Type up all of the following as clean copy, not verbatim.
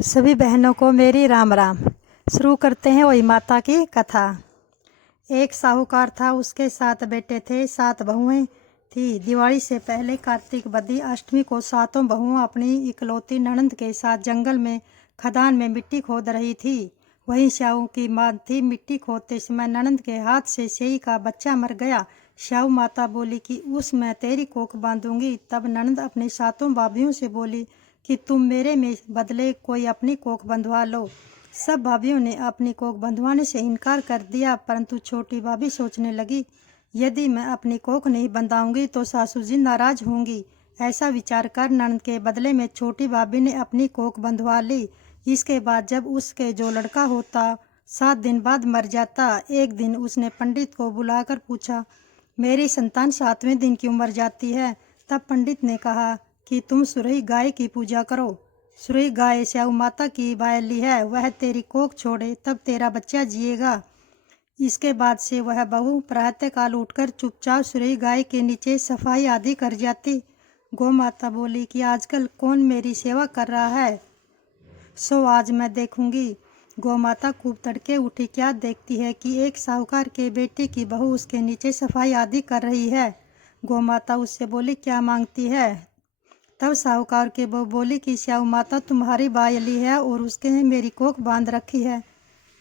सभी बहनों को मेरी राम राम। शुरू करते हैं वही माता की कथा। एक साहूकार था, उसके 7 बेटे थे, 7 बहुएं थी। दिवाली से पहले कार्तिक बदी अष्टमी को 7 बहुओं अपनी इकलौती ननंद के साथ जंगल में खदान में मिट्टी खोद रही थी। वहीं श्याऊ की माँ थी। मिट्टी खोदते समय ननंद के हाथ से सेई का बच्चा मर गया। श्याऊ माता बोली कि उस मैं तेरी कोख बांधूंगी। तब ननंद अपनी 7 भाभियों से बोली कि तुम मेरे में बदले कोई अपनी कोख बंधवा लो। सब भाभियों ने अपनी कोख बंधवाने से इनकार कर दिया, परंतु छोटी भाभी सोचने लगी, यदि मैं अपनी कोख नहीं बंधाऊंगी तो सासू जी नाराज होंगी। ऐसा विचार कर ननद के बदले में छोटी भाभी ने अपनी कोख बंधवा ली। इसके बाद जब उसके जो लड़का होता 7 दिन बाद मर जाता, एक दिन उसने पंडित को बुलाकर पूछा, मेरी संतान 7वें दिन क्यों मर जाती है? तब पंडित ने कहा कि तुम सुरही गाय की पूजा करो। सुरही गाय श्याऊ माता की बायली है, वह तेरी कोख छोड़े तब तेरा बच्चा जिएगा। इसके बाद से वह बहू प्रातःकाल उठकर चुपचाप सुरही गाय के नीचे सफाई आदि कर जाती। गौ माता बोली कि आजकल कौन मेरी सेवा कर रहा है, सो आज मैं देखूंगी। गौ माता खूब तड़के उठी, क्या देखती है कि एक साहूकार के बेटे की बहू उसके नीचे सफाई आदि कर रही है। गौ माता उससे बोली, क्या मांगती है? तब साहूकार के बहू बोली कि श्याऊ माता तुम्हारी बायली है और उसके मेरी कोख बांध रखी है,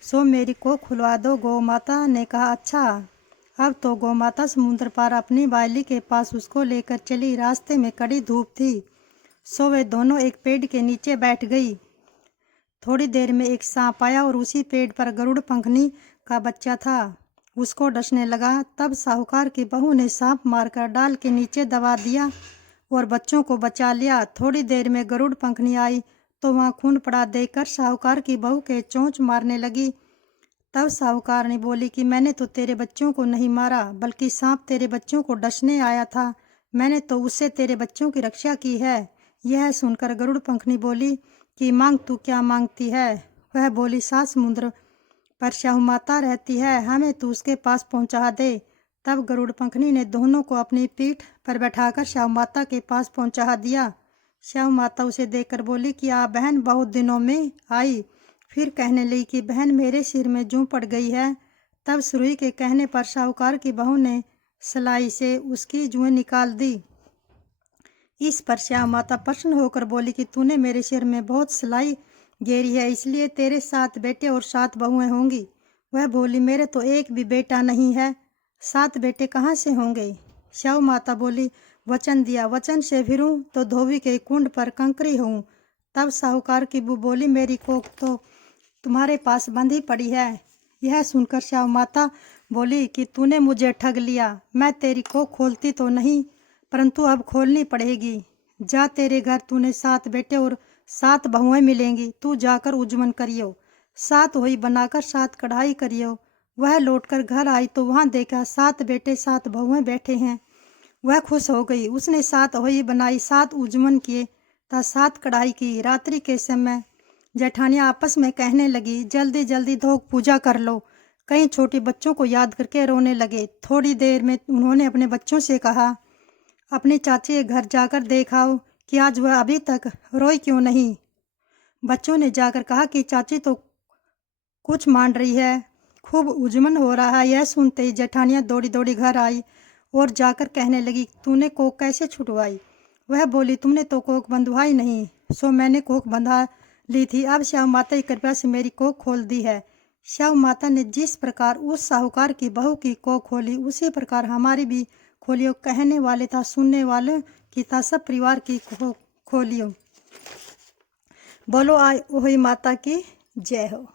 सो मेरी कोख खुलवा दो। गौ माता ने कहा, अच्छा। अब तो गौ माता समुद्र पार अपनी बायली के पास उसको लेकर चली। रास्ते में कड़ी धूप थी, सो वे दोनों एक पेड़ के नीचे बैठ गई। थोड़ी देर में एक सांप आया और उसी पेड़ पर गरुड़ पंखनी का बच्चा था, उसको डसने लगा। तब साहूकार की बहू ने सांप मारकर डाल के नीचे दबा दिया और बच्चों को बचा लिया। थोड़ी देर में गरुड़ पंखनी आई तो वहाँ खून पड़ा देखकर साहूकार की बहू के चोंच मारने लगी। तब साहूकार ने बोली कि मैंने तो तेरे बच्चों को नहीं मारा, बल्कि सांप तेरे बच्चों को डसने आया था। मैंने तो उससे तेरे बच्चों की रक्षा की है। यह सुनकर गरुड़ पंखनी बोली कि मांग, तू क्या मांगती है? वह बोली, 7 समुद्र पर श्याऊ माता रहती है, हमें तू उसके पास पहुंचा दे। तब गरुड़ पंखनी ने दोनों को अपनी पीठ पर बैठाकर श्याऊ माता के पास पहुंचा दिया। श्याऊ माता उसे देखकर बोली कि आ बहन, बहुत दिनों में आई। फिर कहने लगी कि बहन, मेरे सिर में जूं पड़ गई है। तब सुरही के कहने पर साहूकार की बहू ने सलाई से उसकी जुएं निकाल दी। इस पर श्याऊ माता प्रसन्न होकर बोली कि तूने मेरे सिर में बहुत सलाई गेरी है, इसलिए तेरे 7 बेटे और 7 बहुएं होंगी। वह बोली, मेरे तो एक भी बेटा नहीं है, 7 बेटे कहाँ से होंगे? श्याऊ माता बोली, वचन दिया, वचन से फिरूं तो धोबी के कुंड पर कंकरी हूँ। तब साहूकार की बहू बोली, मेरी कोख तो तुम्हारे पास बंधी पड़ी है। यह सुनकर श्याऊ माता बोली कि तूने मुझे ठग लिया। मैं तेरी कोख खोलती तो नहीं, परंतु अब खोलनी पड़ेगी। जा, तेरे घर तूने 7 बेटे और 7 बहुएं मिलेंगी, तू जाकर उज्जमन करियो। 7 होई बनाकर 7 कढ़ाई करियो। वह लौटकर घर आई तो वहां देखा 7 बेटे 7 बहुएं बैठे हैं। वह खुश हो गई। उसने 7 होई बनाई, 7 उज्जमन किए तथा 7 कढ़ाई की। रात्रि के समय जेठानियां आपस में कहने लगी, जल्दी जल्दी धोख पूजा कर लो। कई छोटे बच्चों को याद करके रोने लगे। थोड़ी देर में उन्होंने अपने बच्चों से कहा, अपनी चाची के घर जाकर देखाओ कि आज वह अभी तक रोई क्यों नहीं। बच्चों ने जाकर कहा कि चाची तो कुछ मान रही है, खूब उज्जमन हो रहा है। यह सुनते ही जेठानियां दौड़ी दौड़ी घर आई और जाकर कहने लगी, तूने कोख कैसे छुटवाई? वह बोली, तुमने तो कोख बंधवाई नहीं, सो मैंने कोख बंधा ली थी। अब श्याऊ माता की कृपा से मेरी कोख खोल दी है। श्याऊ माता ने जिस प्रकार उस साहूकार की बहू की कोख खोली, उसी प्रकार हमारी भी खोलियो। कहने वाले था सुनने वाले की था, सब परिवार की खोलियो। बोलो आई ओही माता की जय हो।